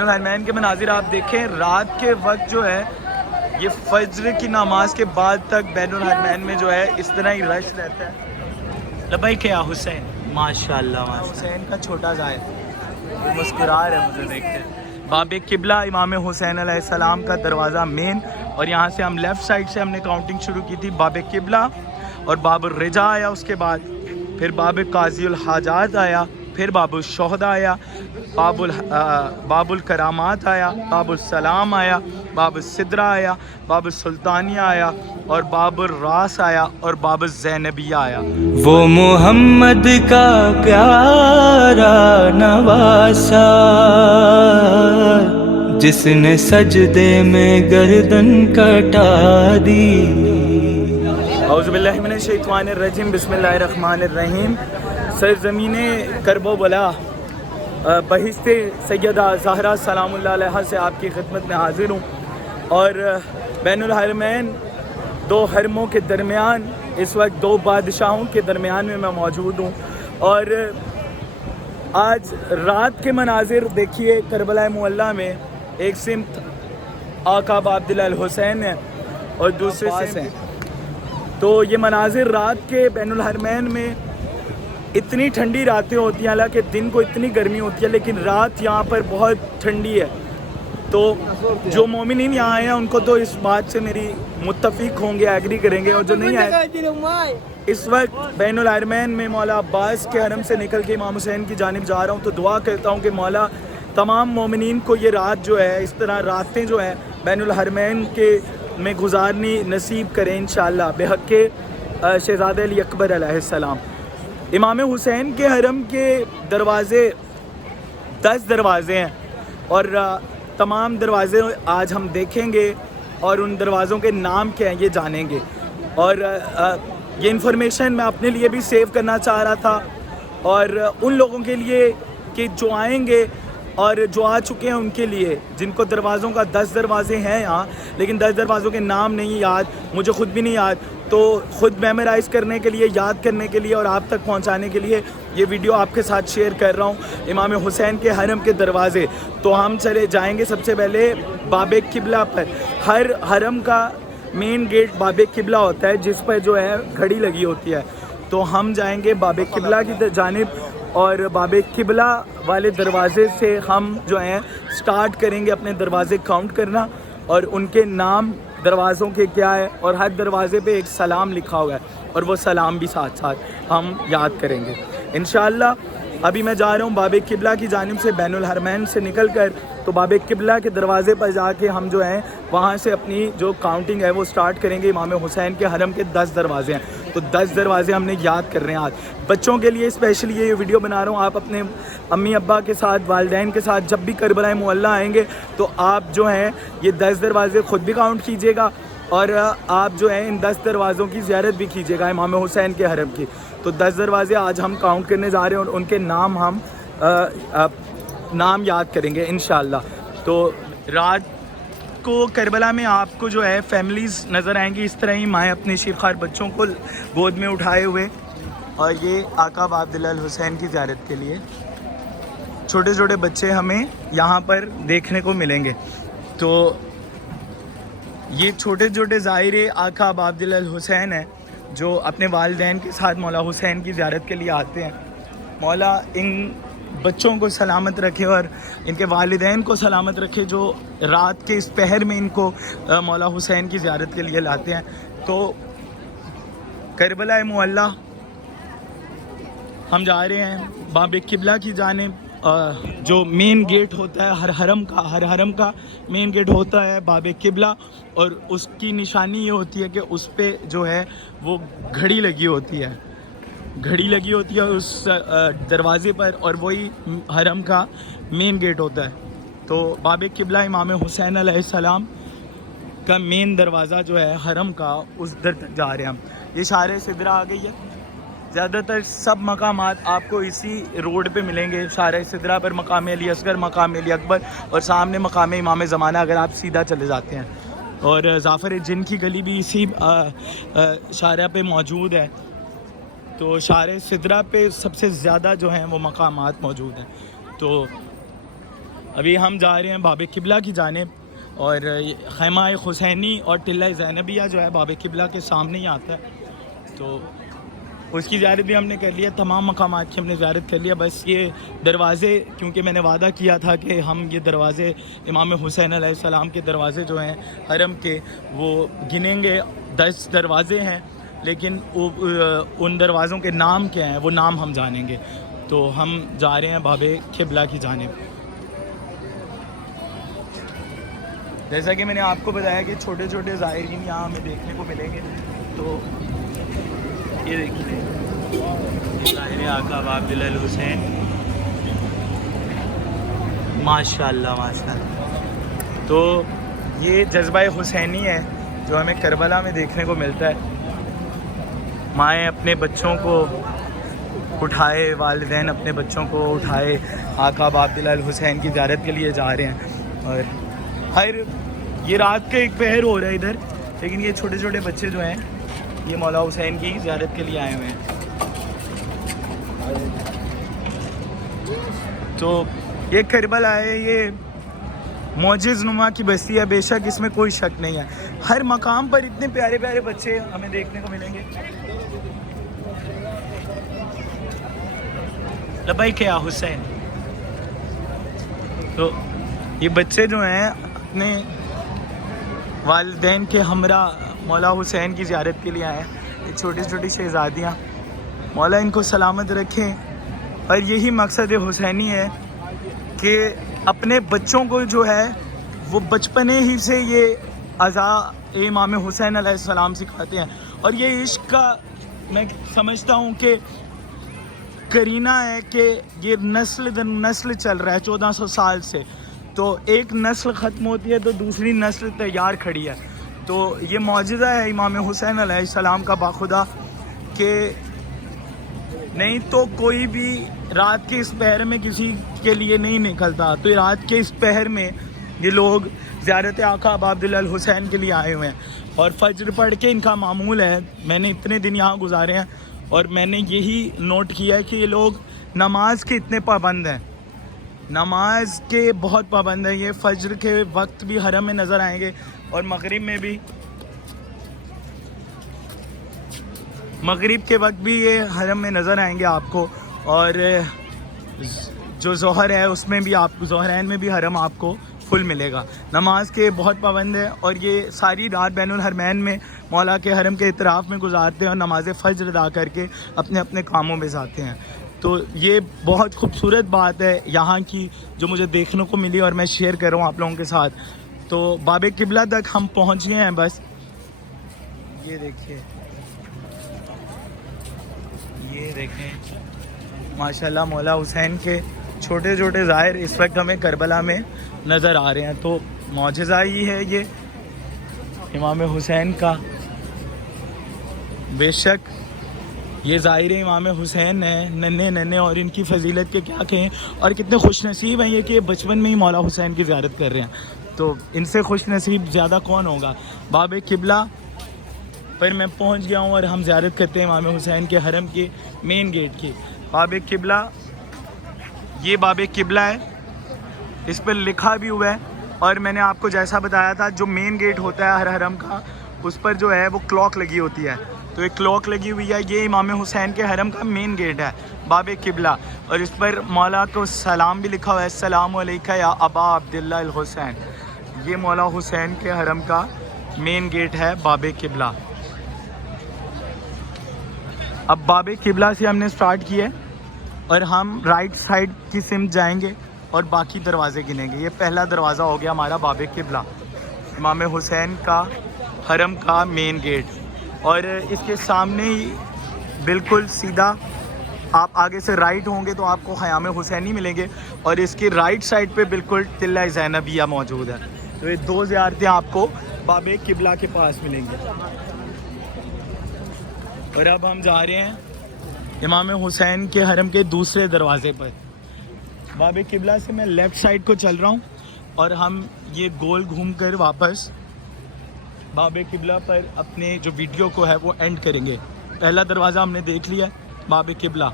الحرمین کے مناظر آپ دیکھیں، رات کے وقت جو ہے یہ فجر کی نماز کے بعد تک بین الحرمین میں جو ہے اس طرح ہی رش رہتا ہے۔ لبیک کیا حسین، ماشاءاللہ حسین کا چھوٹا زائد وہ مسکرا رہے ہیں مجھے دیکھتے ہیں۔ باب قبلہ امام حسین علیہ السلام کا دروازہ مین، اور یہاں سے ہم لیفٹ سائڈ سے ہم نے کاؤنٹنگ شروع کی تھی۔ باب قبلہ اور باب الرجا آیا، اس کے بعد پھر باب قاضی الحاجات آیا، پھر باب الشہداء آیا، باب الکرامات آیا، باب السلام آیا، باب السدرہ آیا، باب السلطانیہ آیا، اور باب الراس آیا، اور باب الزینبیہ آیا۔ وہ محمد کا پیارا نواسا جس نے سجدے میں گردن کٹا دی۔ اعوذ باللہ من الشیطان الرجیم، بسم اللہ الرحمن الرحیم۔ سرزمین کرب و بلا بہشت سیدہ زہرا سلام اللہ علیہا سے آپ کی خدمت میں حاضر ہوں، اور بین الحرمین دو حرموں کے درمیان اس وقت دو بادشاہوں کے درمیان میں موجود ہوں، اور آج رات کے مناظر دیکھیے۔ کربلا معلیٰ میں ایک سمت آقا ابا عبداللہ الحسین ہے اور دوسرے سمت ہیں، تو یہ مناظر رات کے بین الحرمین میں اتنی ٹھنڈی راتیں ہوتی ہیں، حالانکہ دن کو اتنی گرمی ہوتی ہے لیکن رات یہاں پر بہت ٹھنڈی ہے۔ تو جو مومنین یہاں آئے ہیں ان کو تو اس بات سے میری متفق ہوں گے، ایگری کریں گے، اور جو نہیں آئے اس وقت بین الحرمین میں مولا عباس کے حرم سے نکل کے امام حسین کی جانب جا رہا ہوں، تو دعا کرتا ہوں کہ مولا تمام مومنین کو یہ رات جو ہے، اس طرح راتیں جو ہیں بین الحرمین کے میں گزارنی نصیب کریں انشاءاللہ بحق شہزادہ علی اکبر علیہ السلام۔ امام حسین کے حرم کے دروازے 10 دروازے ہیں، اور تمام دروازے آج ہم دیکھیں گے، اور ان دروازوں کے نام کیا ہیں یہ جانیں گے، اور یہ انفارمیشن میں اپنے لیے بھی سیو کرنا چاہ رہا تھا، اور ان لوگوں کے لیے کہ جو آئیں گے اور جو آ چکے ہیں ان کے لیے، جن کو دروازوں کا 10 دروازے ہیں یہاں، لیکن 10 دروازوں کے نام نہیں یاد، مجھے خود بھی نہیں یاد، تو خود میمورائز کرنے کے لیے، یاد کرنے کے لیے اور آپ تک پہنچانے کے لیے یہ ویڈیو آپ کے ساتھ شیئر کر رہا ہوں۔ امام حسین کے حرم کے دروازے، تو ہم چلے جائیں گے سب سے پہلے باب قبلہ پر۔ ہر حرم کا مین گیٹ باب قبلہ ہوتا ہے جس پر جو ہے گھڑی لگی ہوتی ہے، تو ہم جائیں گے باب قبلہ کی جانب، اور باب قبلہ والے دروازے سے ہم جو ہیں سٹارٹ کریں گے اپنے دروازے کاؤنٹ کرنا، اور ان کے نام دروازوں کے کیا ہے، اور ہر دروازے پہ ایک سلام لکھا ہوا ہے، اور وہ سلام بھی ساتھ ساتھ ہم یاد کریں گے انشاءاللہ۔ ابھی میں جا رہا ہوں باب قبلہ کی جانب سے، بین الحرمین سے نکل کر، تو باب قبلہ کے دروازے پر جا کے ہم جو ہیں وہاں سے اپنی جو کاؤنٹنگ ہے وہ سٹارٹ کریں گے۔ امام حسین کے حرم کے 10 دروازے ہیں، تو 10 دروازے ہم نے یاد کر رہے ہیں آج۔ بچوں کے لیے اسپیشلی یہ ویڈیو بنا رہا ہوں، آپ اپنے امی ابا کے ساتھ، والدین کے ساتھ جب بھی کربلا معلیٰ آئیں گے تو آپ جو ہیں یہ 10 دروازے خود بھی کاؤنٹ کیجیے گا، اور آپ جو ہیں ان 10 دروازوں کی زیارت بھی کیجیے گا امام حسین کے حرم کی۔ تو 10 دروازے آج ہم کاؤنٹ کرنے جا رہے ہیں، اور ان کے نام ہم نام یاد کریں گے انشاءاللہ۔ تو رات کو کربلا میں آپ کو جو ہے فیملیز نظر آئیں گی، اس طرح ہی مائیں اپنے شیرخوار بچوں کو گود میں اٹھائے ہوئے، اور یہ آقا ابا عبداللہ الحسین کی زیارت کے لیے چھوٹے چھوٹے بچے ہمیں یہاں پر دیکھنے کو ملیں گے۔ تو یہ چھوٹے چھوٹے ظاہر آقا ابا عبداللہ الحسین ہیں جو اپنے والدین کے ساتھ مولا حسین کی زیارت کے لیے آتے ہیں۔ مولا ان بچوں کو سلامت رکھے اور ان کے والدین کو سلامت رکھے جو رات کے اس پہر میں ان کو مولا حسین کی زیارت کے لیے لاتے ہیں۔ تو کربلا معلیٰ ہم جا رہے ہیں باب قبلہ کی جانب۔ جو مین گیٹ ہوتا ہے ہر حرم کا مین گیٹ ہوتا ہے باب قبلہ، اور اس کی نشانی یہ ہوتی ہے کہ اس پہ جو ہے وہ گھڑی لگی ہوتی ہے اس دروازے پر، اور وہی حرم کا مین گیٹ ہوتا ہے۔ تو باب قبلہ امام حسین علیہ السلام کا مین دروازہ جو ہے حرم کا، اس در تک جا رہے ہیں ہم۔ یہ شارع سدرہ آ گئی ہے، زیادہ تر سب مقامات آپ کو اسی روڈ پہ ملیں گے۔ شارع سدرہ پر مقام علی اصغر، مقام علی اکبر، اور سامنے مقام امام زمانہ اگر آپ سیدھا چلے جاتے ہیں، اور ظافر جن کی گلی بھی اسی شارع پہ موجود ہے۔ تو شارع سدرہ پہ سب سے زیادہ جو ہیں وہ مقامات موجود ہیں۔ تو ابھی ہم جا رہے ہیں باب قبلہ کی جانب، اور خیمہ حسینی اور ٹلہ زینبیہ جو ہے باب قبلہ کے سامنے ہی آتا ہے، تو اس کی زیارت بھی ہم نے کر لیا، تمام مقامات کی ہم نے زیارت کر لیا. بس یہ دروازے، کیونکہ میں نے وعدہ کیا تھا کہ ہم یہ دروازے امام حسین علیہ السلام کے دروازے جو ہیں حرم کے وہ گنیں گے. 10 دروازے ہیں، لیکن ان دروازوں کے نام کیا ہیں وہ نام ہم جانیں گے. تو ہم جا رہے ہیں باب قبلہ کی جانب. جیسا کہ میں نے آپ کو بتایا کہ چھوٹے چھوٹے زائرین یہاں ہمیں دیکھنے کو ملیں گے. تو یہ دیکھیے ظاہر آقا باب الحسین، ماشاء اللہ ماشاء اللہ. تو یہ جذبہ حسینی ہے جو ہمیں کربلا میں دیکھنے کو ملتا ہے. مائیں اپنے بچوں کو اٹھائے، والدین اپنے بچوں کو اٹھائے آقا باب الحسین کی زیارت کے لیے جا رہے ہیں. اور یہ رات کا 1 پہر ہو رہا ہے ادھر، لیکن یہ چھوٹے چھوٹے بچے جو ہیں یہ مولا حسین کی زیارت کے لیے آئے ہوئے ہیں. تو یہ کربلا ہے، یہ معجز نما کی بستی ہے، بے شک اس میں کوئی شک نہیں ہے. ہر مقام پر اتنے پیارے پیارے بچے ہمیں دیکھنے کو ملیں گے. لبیک یا حسین. تو یہ بچے جو ہیں اپنے والدین کے ہمراہ مولا حسین کی زیارت کے لیے آئے ہیں. یہ چھوٹی چھوٹی شہزادیاں، مولا ان کو سلامت رکھیں. اور یہی مقصد حسینی ہے کہ اپنے بچوں کو جو ہے وہ بچپنے ہی سے یہ عزا امام حسین علیہ السلام سکھاتے ہیں. اور یہ عشق کا میں سمجھتا ہوں کہ کرینہ ہے کہ یہ نسل در نسل چل رہا ہے 1400 سال سے. تو ایک نسل ختم ہوتی ہے تو دوسری نسل تیار کھڑی ہے. تو یہ معجزہ ہے امام حسین علیہ السلام کا باخدا کہ نہیں تو کوئی بھی رات کے اس پہر میں کسی کے لیے نہیں نکلتا. تو رات کے اس پہر میں یہ لوگ زیارت آقا باب الحسین کے لیے آئے ہوئے ہیں. اور فجر پڑھ کے ان کا معمول ہے. میں نے اتنے دن یہاں گزارے ہیں اور میں نے یہی نوٹ کیا ہے کہ یہ لوگ نماز کے اتنے پابند ہیں، نماز کے بہت پابند ہیں. یہ فجر کے وقت بھی حرم میں نظر آئیں گے اور مغرب میں بھی، مغرب کے وقت بھی یہ حرم میں نظر آئیں گے آپ کو. اور جو ظہر ہے اس میں بھی آپ کو، ظہرین میں بھی حرم آپ کو فل ملے گا. نماز کے بہت پابند ہے اور یہ ساری رات بین الحرمین میں مولا کے حرم کے اطراف میں گزارتے ہیں اور نماز فجر ادا کر کے اپنے اپنے کاموں میں جاتے ہیں. تو یہ بہت خوبصورت بات ہے یہاں کی جو مجھے دیکھنے کو ملی اور میں شیئر کر رہا ہوں آپ لوگوں کے ساتھ. تو باب قبلہ تک ہم پہنچ گئے ہیں. بس یہ دیکھیے، یہ دیکھیں ماشاءاللہ مولا حسین کے چھوٹے چھوٹے ظاہر اس وقت ہمیں کربلا میں نظر آ رہے ہیں. تو معجزہ ہی ہے یہ امام حسین کا. بے شک یہ ظاہر امام حسین ہیں ننھے ننھے، اور ان کی فضیلت کے کیا کہیں. اور کتنے خوش نصیب ہیں یہ کہ بچپن میں ہی مولا حسین کی زیارت کر رہے ہیں. تو ان سے خوش نصیب زیادہ کون ہوگا. باب قبلہ پر میں پہنچ گیا ہوں اور ہم زیارت کرتے ہیں امام حسین کے حرم کے مین گیٹ کی. باب قبلہ، یہ باب قبلہ ہے، اس پر لکھا بھی ہوا ہے. اور میں نے آپ کو جیسا بتایا تھا جو مین گیٹ ہوتا ہے ہر حرم کا، اس پر جو ہے وہ کلاک لگی ہوتی ہے. تو ایک کلاک لگی ہوئی ہے، یہ امام حسین کے حرم کا مین گیٹ ہے باب قبلہ. اور اس پر مولا کو سلام بھی لکھا ہوا ہے، السلام علیکہ یا ابا عبداللہ الحسین. یہ مولا حسین کے حرم کا مین گیٹ ہے باب قبلہ. اب باب قبلہ سے ہم نے سٹارٹ کیا اور ہم رائٹ سائڈ کی سمت جائیں گے اور باقی دروازے گنیں گے. یہ پہلا دروازہ ہو گیا ہمارا باب قبلہ، امام حسین کا حرم کا مین گیٹ. اور اس کے سامنے ہی بالکل سیدھا آپ آگے سے رائٹ ہوں گے تو آپ کو خیام حسینی ملیں گے، اور اس کی رائٹ سائڈ پہ بالکل ٹلہ زینبیہ موجود ہے. تو یہ 2 زیارتیں آپ کو باب قبلہ کے پاس ملیں گی. اور اب ہم جا رہے ہیں امام حسین کے حرم کے دوسرے دروازے پر. باب قبلہ سے میں لیفٹ سائڈ کو چل رہا ہوں اور ہم یہ گول گھوم کر واپس باب قبلہ پر اپنے جو ویڈیو کو ہے وہ اینڈ کریں گے. پہلا دروازہ ہم نے دیکھ لیا باب قبلہ.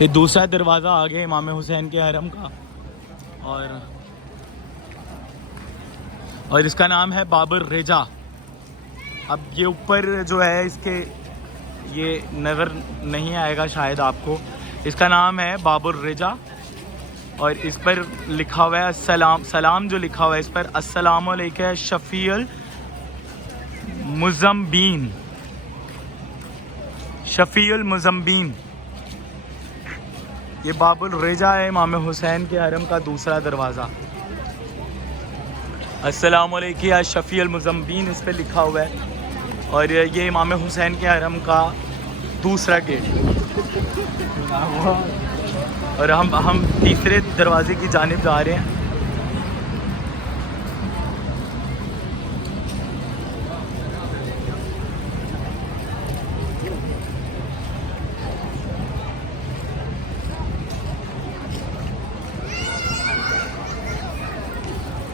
یہ دوسرا دروازہ آ گیا امام حسین کے حرم کا، اور اس کا نام ہے باب الرجا۔ اب یہ اوپر جو ہے اس کے یہ نظر نہیں آئے گا شاید آپ کو، اس کا نام ہے باب الرجا، اور اس پر لکھا ہوا ہے سلام جو لکھا ہوا ہے اس پر، السلام علیکہ شفیع المذنبین، شفیع المذنبین۔ یہ باب الرجا ہے امام حسین کے حرم کا دوسرا دروازہ۔ السلام علیکم یا شفیع المذنبین اس پہ لکھا ہوا ہے، اور یہ امام حسین کے حرم کا دوسرا گیٹ، اور ہم تیسرے دروازے کی جانب جا رہے ہیں۔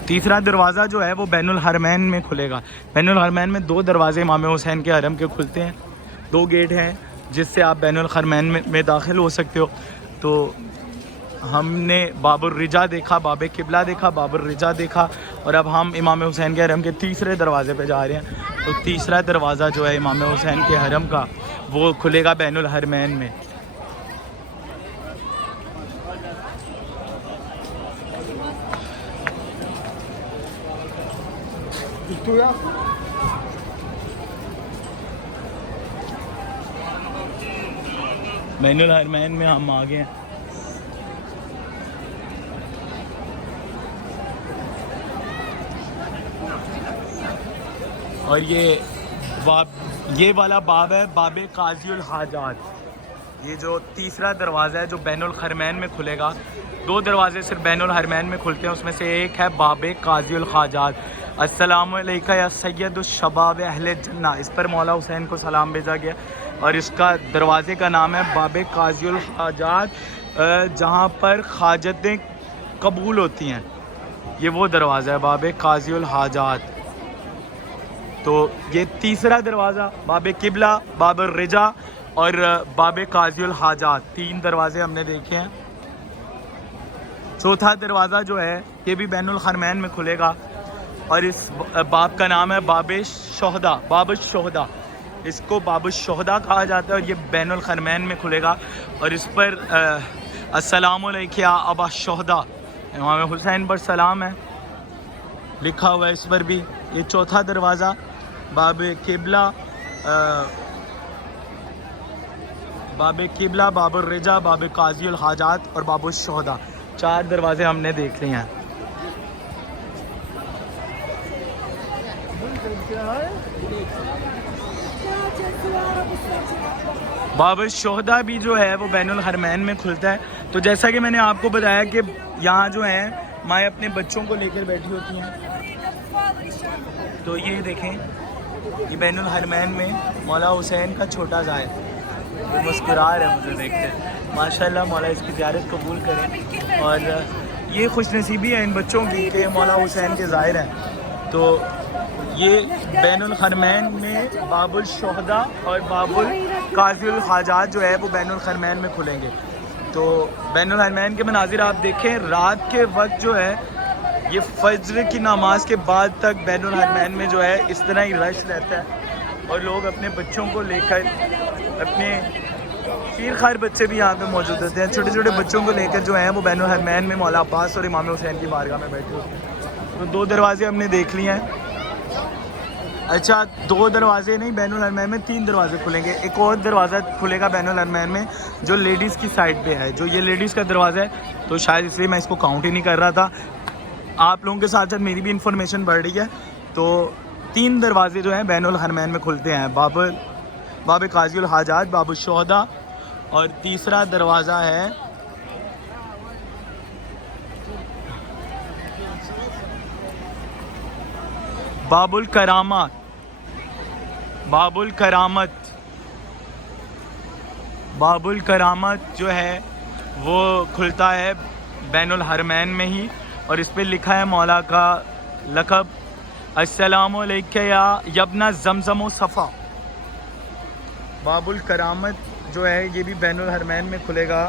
تیسرا دروازہ جو ہے وہ بین الحرمین میں کھلے گا۔ بین الحرمین میں دو دروازے امام حسین کے حرم کے کھلتے ہیں، دو گیٹ ہیں جس سے آپ بین الحرمین میں داخل ہو سکتے ہو۔ تو ہم نے باب الرجا دیکھا، باب قبلہ دیکھا، باب الرجا دیکھا، اور اب ہم امام حسین کے حرم کے تیسرے دروازے پہ جا رہے ہیں۔ تو تیسرا دروازہ جو ہے امام حسین کے حرم کا وہ کھلے گا بین الحرمین میں۔ بین الحرمین میں ہم آ گئے ہیں۔ اور یہ والا باب ہے باب قاضی الحاجات۔ یہ جو تیسرا دروازہ ہے جو بین الحرمین میں کھلے گا، دو دروازے صرف بین الحرمین میں کھلتے ہیں، اس میں سے ایک ہے باب قاضی الحاجات۔ السلام علیکہ یا سید الشباب اہل جنہ، اس پر مولا حسین کو سلام بھیجا گیا، اور اس کا دروازے کا نام ہے باب قاضی الحاجات، جہاں پر حاجتیں قبول ہوتی ہیں، یہ وہ دروازہ ہے باب قاضی الحاجات۔ تو یہ تیسرا دروازہ باب قبلہ، باب الرجا اور باب قاضی الحاجات، تین دروازے ہم نے دیکھے ہیں۔ چوتھا دروازہ جو ہے یہ بھی بین الحرمین میں کھلے گا، اور اس باب کا نام ہے باب شہداء، باب الشہداء، اس کو باب الشہداء کہا جاتا ہے، اور یہ بین الحرمین میں کھلے گا، اور اس پر السلام علیکم یا ابا الشہداء، امام حسین پر سلام ہے لکھا ہوا ہے اس پر بھی۔ یہ چوتھا دروازہ باب قبلہ، باب الرجا، باب قاضی الحاجات اور باب الشہداء، چار دروازے ہم نے دیکھ لیے ہیں۔ باب الشہداء بھی جو ہے وہ بین الحرمین میں کھلتا ہے۔ تو جیسا کہ میں نے آپ کو بتایا کہ یہاں جو ہیں مائیں اپنے بچوں کو لے کر بیٹھی ہوتی ہیں، تو یہ دیکھیں یہ بین الحرمین میں مولا حسین کا چھوٹا زائر وہ مسکرا رہا ہے مجھے دیکھ کر، ماشاءاللہ مولا اس کی زیارت قبول کریں، اور یہ خوش نصیبی ہے ان بچوں کی کہ مولا حسین کے زائر ہیں۔ تو یہ بین الحرمین میں باب الشہداء اور باب القاضی الحاجات جو ہے وہ بین الحرمین میں کھلیں گے۔ تو بین الحرمین کے مناظر آپ دیکھیں، رات کے وقت جو ہے یہ فجر کی نماز کے بعد تک بین الحرمین میں جو ہے اس طرح ہی رش رہتا ہے، اور لوگ اپنے بچوں کو لے کر، اپنے شیر خار بچے بھی یہاں پہ موجود ہوتے ہیں، چھوٹے چھوٹے بچوں کو لے کر جو ہیں وہ بین الحرمین میں مولا عباس اور امام حسین کی بارگاہ میں بیٹھے ہوتے ہیں۔ تو دو دروازے ہم نے دیکھ لیے ہیں۔ اچھا، دو دروازے نہیں، بین الحرمین میں تین دروازے کھلیں گے۔ ایک اور دروازہ کھلے گا بین الحرمین میں جو لیڈیز کی سائڈ پہ ہے، جو یہ لیڈیز کا دروازہ ہے، تو شاید اس لیے میں اس کو کاؤنٹ ہی نہیں کر رہا تھا۔ آپ لوگوں کے ساتھ ساتھ میری بھی انفارمیشن بڑھ رہی ہے۔ تو تین دروازے جو ہیں بین الحرمین میں کھلتے ہیں، باب قاضی الحاجات، باب الشہداء، اور تیسرا دروازہ ہے باب الکرامات، باب الکرامت۔ باب الکرامت جو ہے وہ کھلتا ہے بین الحرمین میں ہی، اور اس پہ لکھا ہے مولا کا لقب، السلام علیکہ یا ابن زمزم و صفا۔ باب الکرامت جو ہے یہ بھی بین الحرمین میں کھلے گا،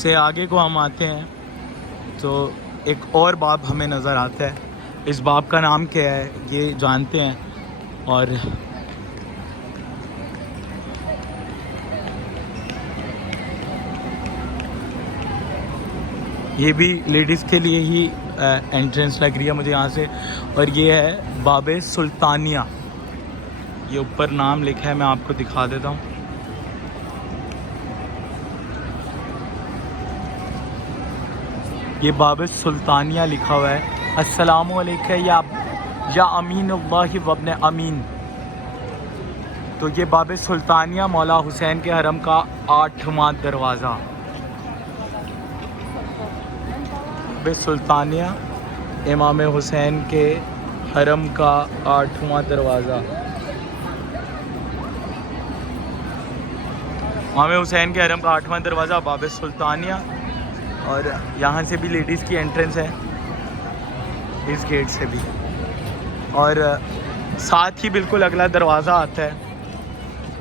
سے آگے کو ہم آتے ہیں تو ایک اور باب ہمیں نظر آتا ہے. اس باب کا نام کیا ہے یہ جانتے ہیں. اور یہ بھی لیڈیز کے لیے ہی انٹرنس لگ رہی ہے مجھے یہاں سے. اور یہ ہے باب سلطانیہ. یہ اوپر نام لکھا ہے, میں آپ کو دکھا دیتا ہوں. یہ باب سلطانیہ لکھا ہوا ہے. السلام علیکم یا امین اللہ وابن امین. تو یہ باب سلطانیہ مولا حسین کے حرم کا 8واں دروازہ. باب سلطانیہ امام حسین کے حرم کا 8واں دروازہ. امام حسین کے حرم کا 8واں دروازہ باب سلطانیہ. اور یہاں سے بھی لیڈیز کی انٹرنس ہے, اس گیٹ سے بھی. اور ساتھ ہی بالکل اگلا دروازہ آتا ہے,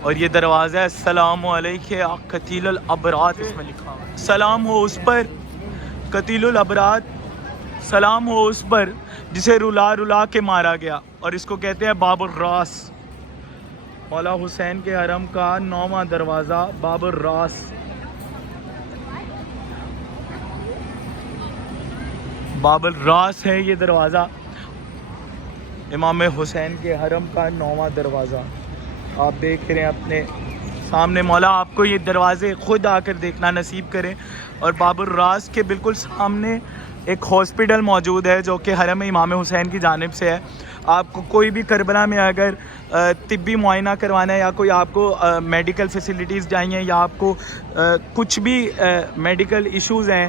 اور یہ دروازہ ہے السلام علیکم قتیل الابرار. اس میں لکھا ہوا سلام ہو اس پر قتیل الابرار, سلام ہو اس پر جسے رلا رلا کے مارا گیا. اور اس کو کہتے ہیں باب الراس. مولا حسین کے حرم کا 9واں دروازہ باب الراس. باب الراس ہے یہ دروازہ, امام حسین کے حرم کا 9واں دروازہ. آپ دیکھ رہے ہیں اپنے سامنے. مولا آپ کو یہ دروازے خود آ کر دیکھنا نصیب کریں. اور باب الراس کے بالکل سامنے ایک ہاسپٹل موجود ہے جو کہ حرم امام حسین کی جانب سے ہے. آپ کو کوئی بھی کربلا میں اگر طبی معائنہ کروانا ہے, یا کوئی آپ کو میڈیکل فیسلٹیز چاہیے, یا آپ کو کچھ بھی میڈیکل ایشوز ہیں,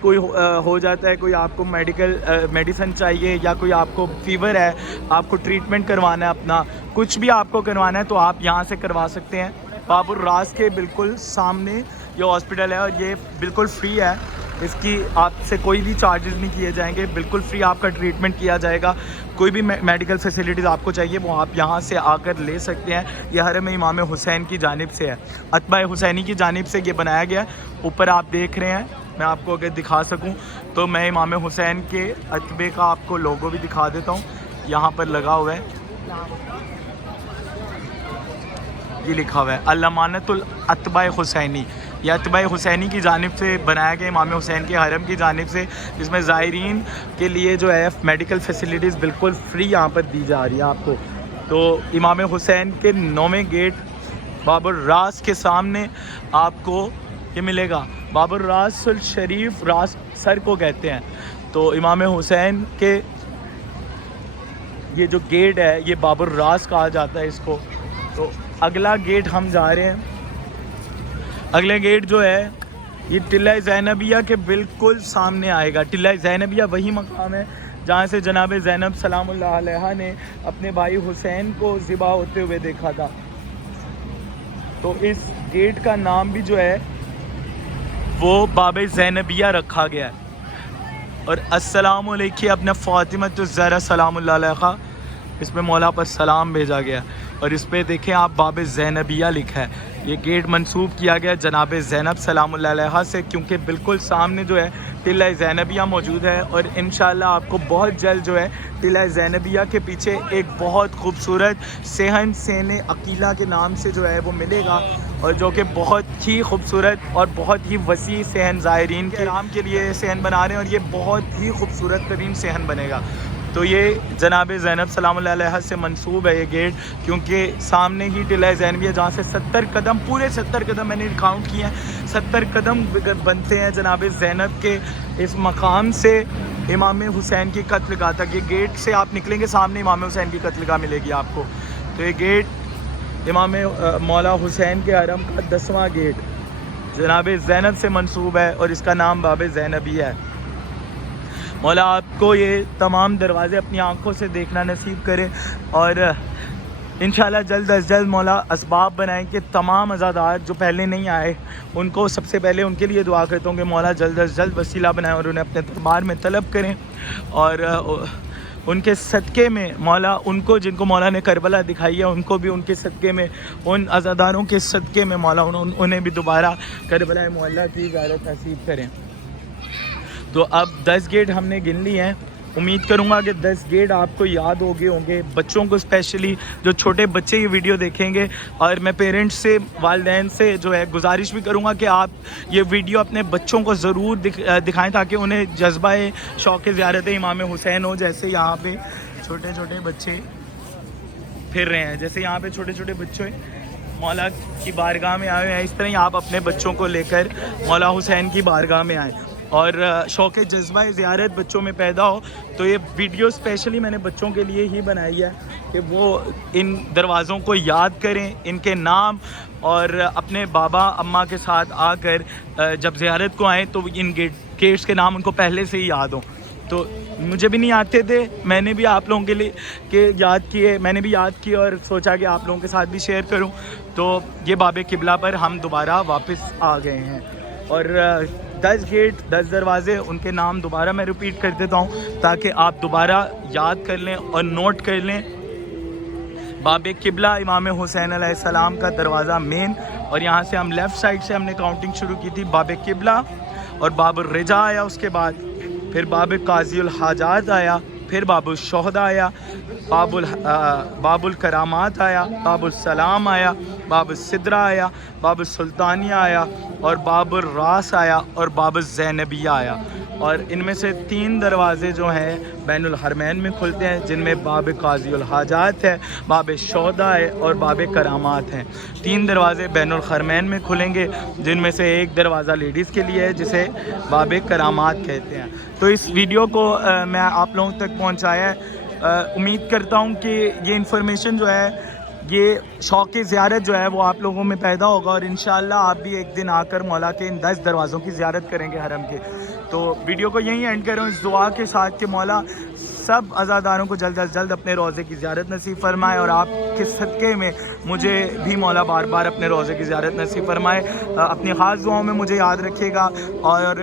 کوئی ہو جاتا ہے, کوئی آپ کو میڈیسن چاہیے, یا کوئی آپ کو فیور ہے, آپ کو ٹریٹمنٹ کروانا ہے اپنا, کچھ بھی آپ کو کروانا ہے تو آپ یہاں سے کروا سکتے ہیں. باب الراس کے بالکل سامنے یہ ہاسپٹل ہے, اور یہ بالکل فری ہے. اس کی آپ سے کوئی بھی چارجز نہیں کیے جائیں گے, بالکل فری آپ کا ٹریٹمنٹ کیا جائے گا. کوئی بھی میڈیکل فیسلٹیز آپ کو چاہیے وہ آپ یہاں سے آ کر لے سکتے ہیں. یہ حرم امام حسین کی جانب سے ہے, اتباع حسینی کی جانب سے یہ بنایا گیا ہے. اوپر آپ دیکھ رہے ہیں, میں آپ کو اگر دکھا سکوں تو میں امام حسین کے اتباع کا آپ کو لوگو بھی دکھا دیتا ہوں. یہاں پر لگا ہوا ہے, یہ لکھا ہوا ہے الامانۃ الاتباع حسینی. یہ اتباع حسینی کی جانب سے بنایا گیا امام حسین کے حرم کی جانب سے, جس میں زائرین کے لیے جو ہے میڈیکل فیسلٹیز بالکل فری یہاں پر دی جا رہی ہے آپ کو. تو امام حسین کے 9ویں گیٹ باب الراس کے سامنے آپ کو یہ ملے گا. باب الراس الشریف, راس سر کو کہتے ہیں. تو امام حسین کے یہ جو گیٹ ہے یہ باب الراس کہا جاتا ہے اس کو. تو اگلا گیٹ ہم جا رہے ہیں. اگلے گیٹ جو ہے یہ ٹلہ زینبیہ کے بالکل سامنے آئے گا. ٹلہ زینبیہ وہی مقام ہے جہاں سے جناب زینب سلام اللہ علیہا نے اپنے بھائی حسین کو ذبح ہوتے ہوئے دیکھا تھا. تو اس گیٹ کا نام بھی جو ہے وہ باب زینبیہ رکھا گیا ہے. اور السلام علیکم اپنا فاطمہ الزہرا سلام اللہ علیہا, اس میں مولا پر سلام بھیجا گیا. اور اس پہ دیکھیں آپ باب زینبیہ لکھا ہے. یہ گیٹ منسوب کیا گیا جناب زینب سلام اللہ علیہا سے, کیونکہ بالکل سامنے جو ہے ٹلہ زینبیہ موجود ہے. اور انشاءاللہ آپ کو بہت جلد جو ہے ٹلہ زینبیہ کے پیچھے ایک بہت خوبصورت صحن سین عقیلہ کے نام سے جو ہے وہ ملے گا, اور جو کہ بہت ہی خوبصورت اور بہت ہی وسیع صحن زائرین کے نام کے لیے صحن بنا رہے ہیں, اور یہ بہت ہی خوبصورت ترین صحن بنے گا. تو یہ جناب زینب سلام اللہ علیہ سے منسوب ہے یہ گیٹ, کیونکہ سامنے ہی ٹلہ زینبیہ جہاں سے 70 قدم پورے 70 قدم میں نے کاؤنٹ کیے ہیں, 70 قدم بنتے ہیں جناب زینب کے اس مقام سے امام حسین کی قتل گاہ تک. یہ گیٹ سے آپ نکلیں گے سامنے امام حسین کی قتل گاہ ملے گی آپ کو. تو یہ گیٹ امام مولا حسین کے حرم کا 10واں گیٹ جناب زینب سے منسوب ہے, اور اس کا نام باب زینبیہ ہے. مولا آپ کو یہ تمام دروازے اپنی آنکھوں سے دیکھنا نصیب کرے, اور انشاءاللہ جلد از جلد مولا اسباب بنائیں کہ تمام عزادار جو پہلے نہیں آئے ان کو سب سے پہلے ان کے لیے دعا کرتا ہوں کہ مولا جلد از جلد وسیلہ بنائیں اور انہیں اپنے دربار میں طلب کریں. اور ان کے صدقے میں مولا ان کو جن کو مولا نے کربلا دکھائی ہے ان کو بھی ان کے صدقے میں ان عزاداروں کے صدقے میں مولا انہیں بھی دوبارہ کربلا معلیٰ کی زیارت نصیب کریں۔ تو اب 10 گیٹ ہم نے گن لی ہیں، امید کروں گا کہ 10 گیٹ آپ کو یاد ہوں گے، بچوں کو اسپیشلی جو چھوٹے بچے یہ ویڈیو دیکھیں گے، اور میں پیرنٹس سے والدین سے جو ہے گزارش بھی کروں گا کہ آپ یہ ویڈیو اپنے بچوں کو ضرور دکھائیں تاکہ انہیں جذبہ شوق زیارت امام حسین ہو۔ جیسے یہاں پہ چھوٹے چھوٹے بچے پھر رہے ہیں، جیسے یہاں پہ چھوٹے چھوٹے بچے مولا کی بارگاہ میں آئے ہیں، اس طرح ہی آپ اپنے بچوں کو لے کر مولا حسین کی بارگاہ میں آئیں اور شوق جذبہ زیارت بچوں میں پیدا ہو۔ تو یہ ویڈیو اسپیشلی میں نے بچوں کے لیے ہی بنائی ہے کہ وہ ان دروازوں کو یاد کریں، ان کے نام، اور اپنے بابا اماں کے ساتھ آ کر جب زیارت کو آئیں تو ان گیٹس کے نام ان کو پہلے سے ہی یاد ہوں۔ تو مجھے بھی نہیں آتے تھے، میں نے بھی آپ لوگوں کے لیے یاد کیے، میں نے بھی یاد کیے اور سوچا کہ آپ لوگوں کے ساتھ بھی شیئر کروں۔ تو یہ باب قبلہ پر ہم دوبارہ واپس آ گئے ہیں، اور 10 گیٹ 10 دروازے ان کے نام دوبارہ میں ریپیٹ کر دیتا ہوں تاکہ آپ دوبارہ یاد کر لیں اور نوٹ کر لیں۔ باب قبلہ امام حسین علیہ السلام کا دروازہ مین، اور یہاں سے ہم لیفٹ سائڈ سے ہم نے کاؤنٹنگ شروع کی تھی، باب قبلہ اور باب الرجا آیا، اس کے بعد پھر باب قاضی الحاجات آیا، پھر باب الشہداء آیا، باب الکرامات آیا، باب السلام آیا، باب السدرہ آیا، باب السلطانیہ آیا، اور باب الراس آیا، اور باب الزینبیہ آیا۔ اور ان میں سے 3 دروازے جو ہیں بین الحرمین میں کھلتے ہیں، جن میں باب قاضی الحاجات ہے، باب شہداء ہے، اور باب کرامات ہیں۔ 3 دروازے بین الحرمین میں کھلیں گے، جن میں سے ایک دروازہ لیڈیز کے لیے ہے جسے باب کرامات کہتے ہیں۔ تو اس ویڈیو کو میں آپ لوگوں تک پہنچایا ہے، امید کرتا ہوں کہ یہ انفارمیشن جو ہے، یہ شوق زیارت جو ہے وہ آپ لوگوں میں پیدا ہوگا، اور انشاءاللہ آپ بھی ایک دن آ کر مولا کے ان 10 دروازوں کی زیارت کریں گے حرم کے۔ تو ویڈیو کو یہیں اینڈ کروں اس دعا کے ساتھ کہ مولا سب عزاداروں کو جلد از جلد اپنے روضے کی زیارت نصیب فرمائے، اور آپ کے صدقے میں مجھے بھی مولا بار بار اپنے روضے کی زیارت نصیب فرمائے۔ اپنی خاص دعاؤں میں مجھے یاد رکھیے گا، اور